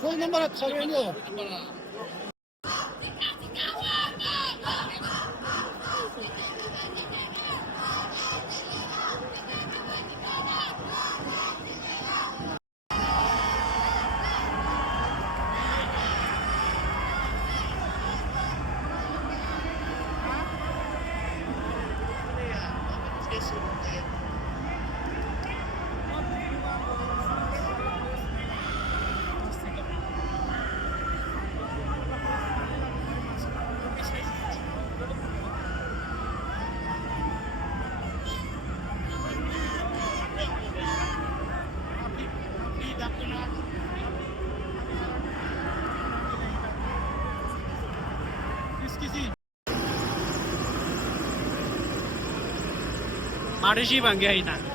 Son numara çalıyor. माडशी भांगी आहे इथं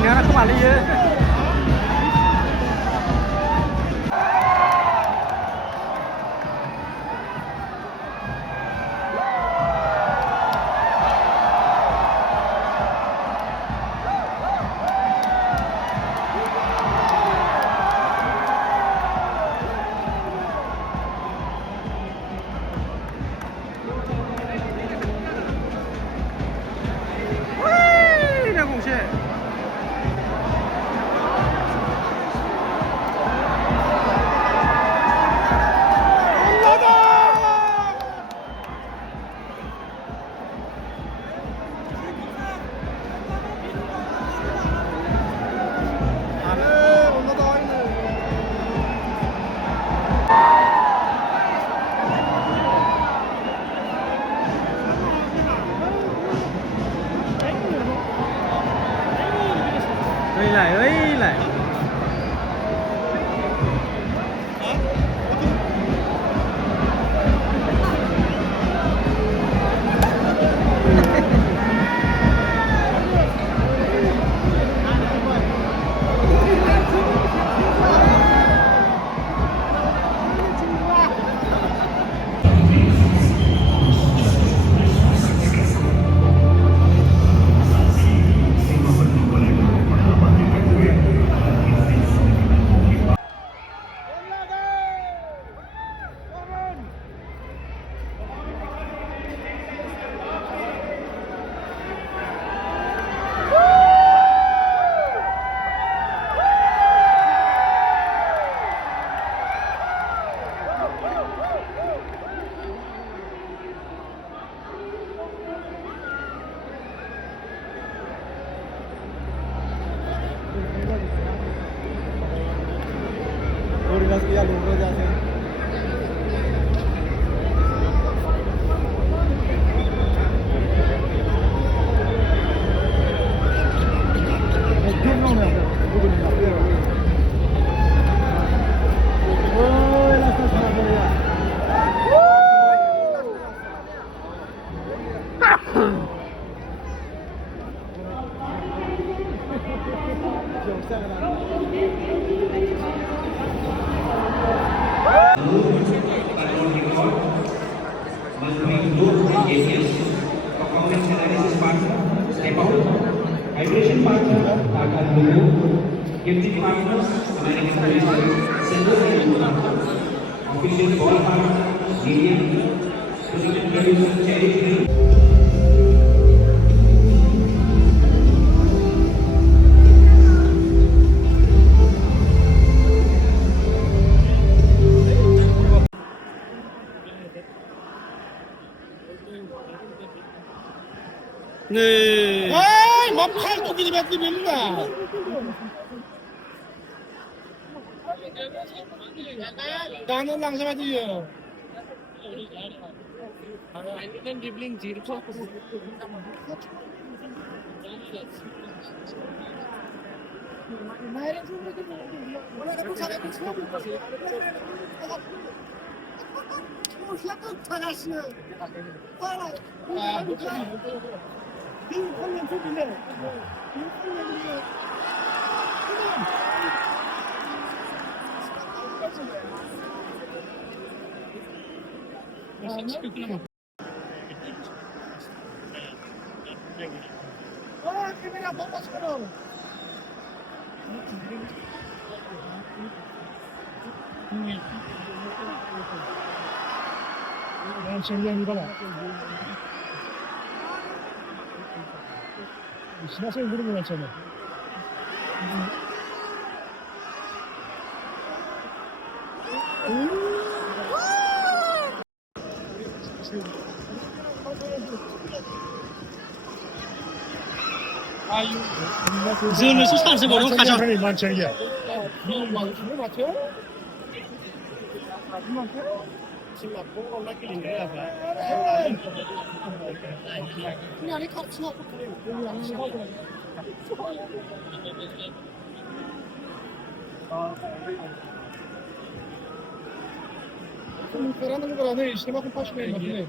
เนื้อนะเข้ามาเยอะเนี่ยผมเชื่อ lại ấy lại ya logro ya hacer performance analysis partner, step out, hydration partner, Tata Blue, gifting partners, American Tourister, Senders and official ball partner, media, president producer, Cherry Green. 네. 에이, 막 팔뚝이 뱉기 밀린다. 나는 랑sam하지요. American dribbling 0. 신화생 부르는 거 있잖아. Zırnı susarsa bunu kaçar. 만천이야. 잘하는 걸 안해. 시만큼 파시면 맞네.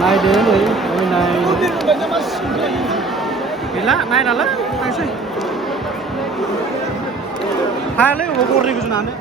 Này đến rồi, ôi này. Cái lá này là lá, này xem. Hai lấy của cô đi cái nào đấy.